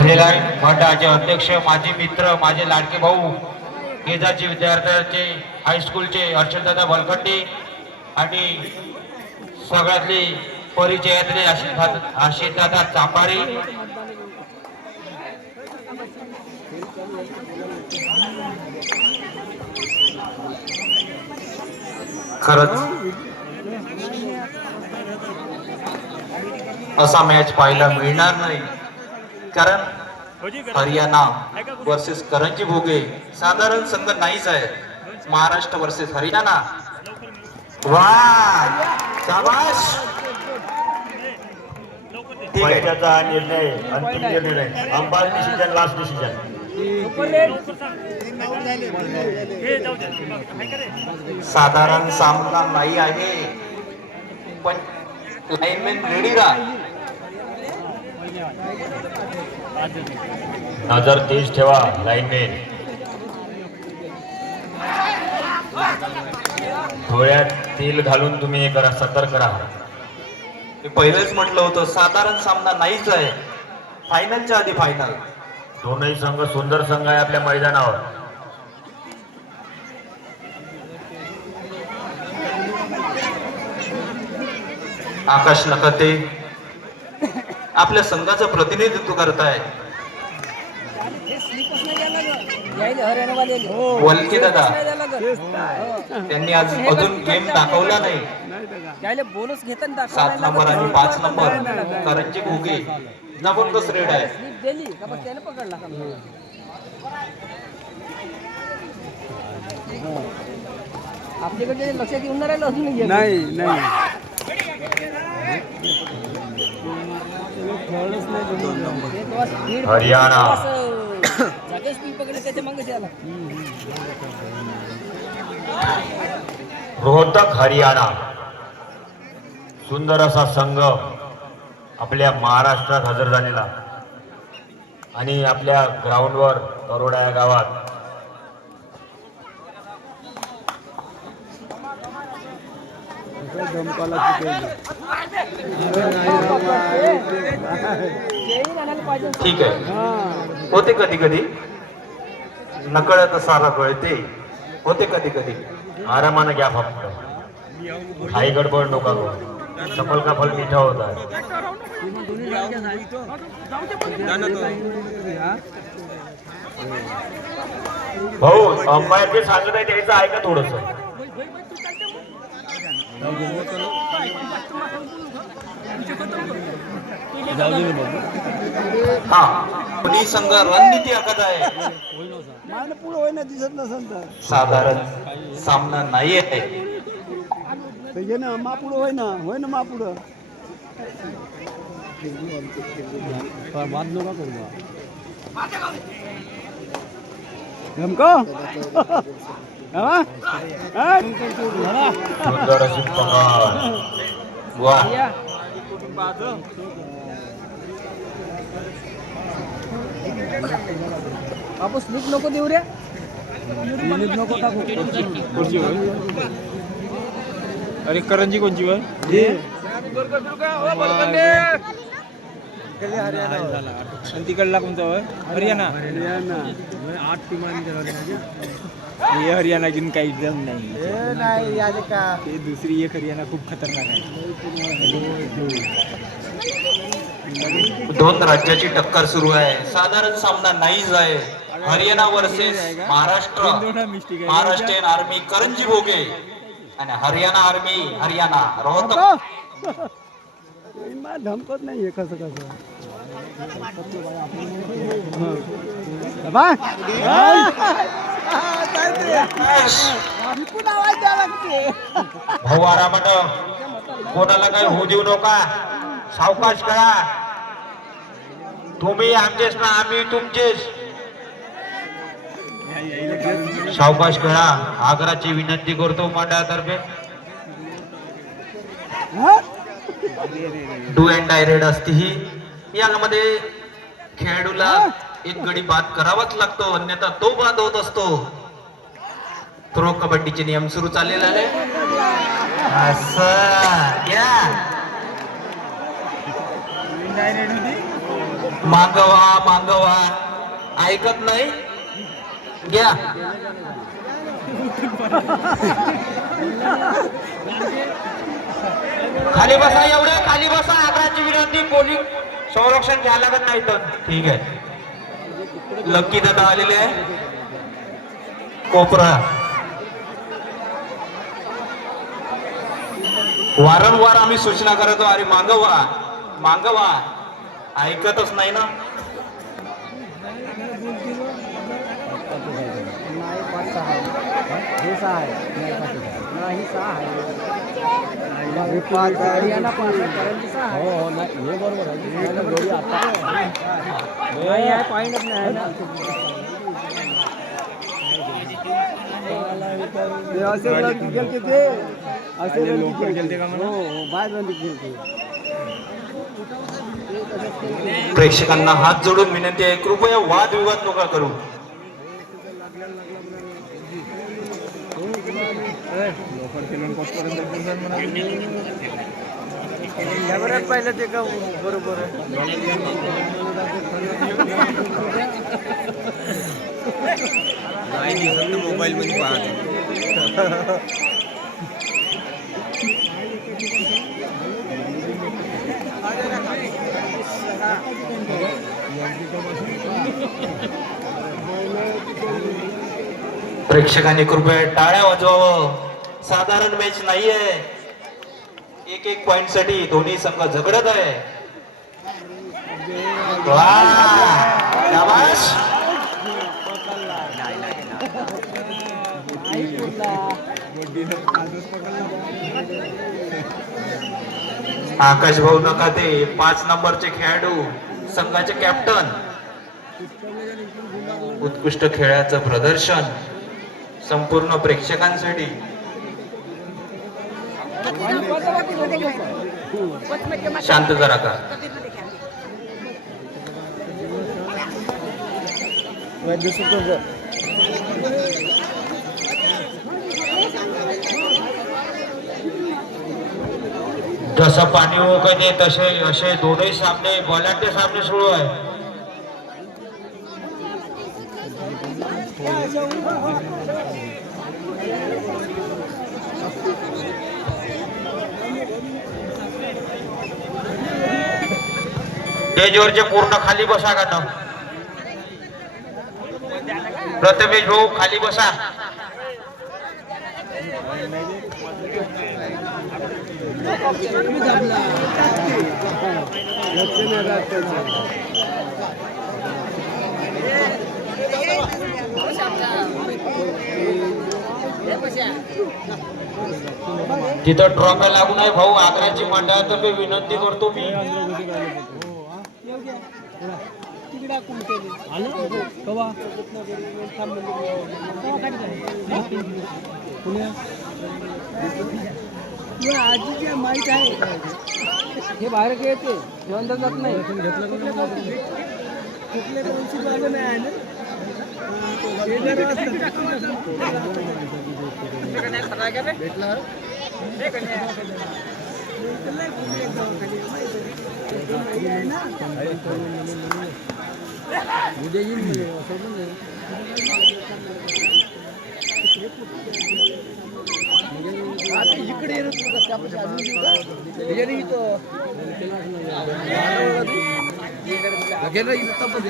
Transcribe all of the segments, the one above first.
मंडळाचे अध्यक्ष, माझे मित्र, माझे लाडके भाऊ, केजाचे विद्यार्थ्यांचे हायस्कूलचे हर्षदादा बलखंडी आणि सगळ्यातले परिचयातले आशीषदादा चांबारी, खरंच असा मॅच पाहायला मिळणार नाही, कारण हरियाणा वर्सेस करंजी भोगे साधारण संघ नाहीच आहे. महाराष्ट्र वर्सेस हरियाणा. वाह, शाबाश. त्याचा निर्णय अंतिम निर्णय, अंपायर डिसिजन, लास्ट डिसिजन. साधारण सामना नाही आहे, पण लाईनमॅन रेडी राहा. नजर तेज ठेवा लाईनमॅन. डोळ्यात तेल घालून तुम्ही हे करा, सतर्क राहा. मी पहिलेच म्हटलं होतं, साधारण सामना नाहीच आहे. फायनलच्या आधी फायनल. दोनही संघ सुंदर संघ आहे आपल्या मैदानावर. आकाश नकते आपल्या संघाचं प्रतिनिधित्व करत आहे. वलके दादा त्यांनी आज अजून गेम दाखवला नाही. 7 नंबर आणि 5 नंबर करंजी भोगे जबरदस्त रेड आहे. आपल्याकडे लक्षात येऊन राहिलं अजून नाही हरियाणा रोहतक हरियाणा सुंदर असा संघ आपल्या महाराष्ट्रात हजर झालेला आणि आपल्या ग्राउंडवर तरोडा या गावात ठीक आहे. होते कधी कधी नकळत सारा कळते. होते कधी कधी. आरामानं घ्या फक्त, काही गडबड नका करू. सफल का फल मीठा होता है. भाऊ अंपायर जे सांगत आहे त्याचं ऐका थोडस. हा, कोणी संघ रणनीती आखत आहे. साधारण सामना नाही आहे. मापुड होय ना मापुड सुंदर अशी पकड. वा, बापू स्लिप नको देऊ रे. स्लिप नको टाकू. अरे करंजी कोणची वय आणि तिकडला कोणता वय? हरियाणा. 8 टीमांनी हे हरियाणा घेऊन काही जम नाही. ते दुसरी एक हरियाणा खूप खतरनाक आहे. दोन राज्याची टक्कर सुरू आहे. साधारण सामना नाहीच आहे. हरियाणा वर्सेस महाराष्ट्र. महाराष्ट्रीयन आर्मी करंजी भोगे आणि हरियाणा आर्मी हरियाणा रोहतक. धमकत नाही कसं भाऊ आरामात, कोणाला काही होऊ देऊ नका. सावकाश करा. तुम्ही आमचेच ना, आम्ही तुमचेच. सावकाश करा. आग्राची विनंती करतो मंडळातर्फे. डू अँड डाय रेड असते ही. यामध्ये खेळाडूला एक गडी बाद करावाच लागतो, अन्यथा तो बाद होत असतो. प्रो कबड्डीचे नियम सुरू चाललेले आहे. असं मागवा मागवा ऐकत नाही घ्या. खाली बसा, एवढं खाली बसा. आग्रहाची विनंती, पोलीस संरक्षण घ्यायला लागत नाही तर. ठीक आहे. लक्की दादा आलेले आहे. कोपरा वारंवार आम्ही सूचना करतो, अरे मागवा मागवा, ऐकतच नाही ना. हरियाणा करंजी 6 आहे. हो हे बरोबर आहे. पॉईंटच नाही ना. प्रेक्षकांना हात जोडून विनंती आहे, कृपया वाद विवाद नका करू. पाहिलं ते का बरोबर मोबाईल मध्ये पाहते. प्रेक्षकांनी कृपया टाळ्या वाजवावं. साधारण मॅच नाहीये. एक एक पॉइंट साठी दोन्ही संघ झगडत आहे. शाबाश. आकाश भाऊ नकाते 5 नंबरचे खेळाडू, संघाचे कॅप्टन. उत्कृष्ट खेळाचं प्रदर्शन संपूर्ण प्रेक्षकांसाठी. शांत जरा का. जसं पाणी ओघळते तसे असे दोन्ही सामने बलाढ्य सामने सुरू आहे. स्टेजवरचे पूर्ण खाली बसा का. प्रथमेश भाऊ खाली बसा. तिथं ट्रॉफी लागू नाही भाऊ. आग्राची मंडळातर्फे विनंती करतो मी. आजी माहित आहे हे बाहेर येते जेवण जात नाही.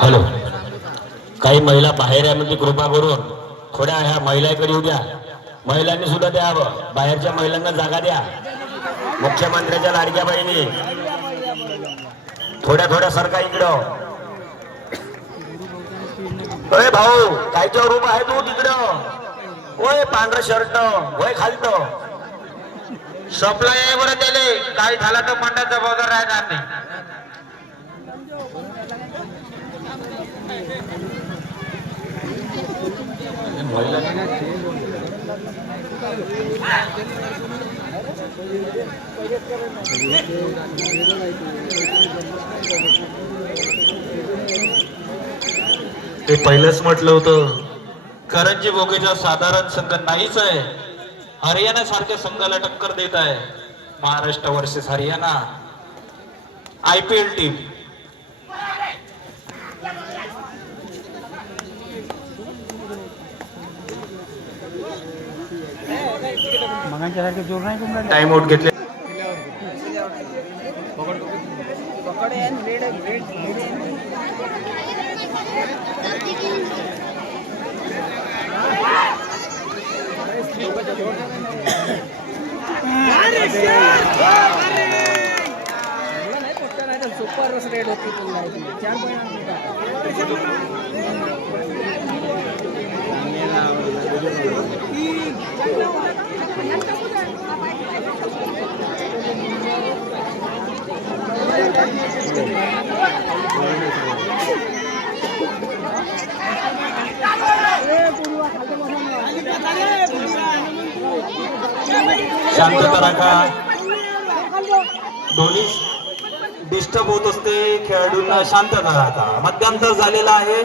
हॅलो, काही महिला बाहेर आहे म्हणजे कृपा करून थोड्या ह्या महिलाकडे येऊ द्या. महिलांनी सुद्धा द्यावं. बाहेरच्या महिलांना जागा द्या. मुख्यमंत्र्याच्या लाडक्या बहिणी थोड्या थोड्या सरका इकडं. अरे भाऊ, कायच्या रूम आहे तू तिकडं. होय पांढरं शर्ट, होय खालतं सप्लाय आहे बरं त्याले. काय झाला तर मंडळाचा पगार राहणार नाही. ते पहिलंच म्हटलं होतं, करंजी भोगेचा साधारण संघ नाहीच आहे. हरियाणा सारख्या संघाला टक्कर देत आहे. Maharashtra versus Haryana IPL team. मगांच्यासारखे जोर नाही करून राहिले. टाइम आउट घेतले. सुपर रेड होती चार शांतता राखा. दोन्ही डिस्टर्ब होत असते, खेळाडूंना शांतता राखा. मध्यांतर झालेला आहे.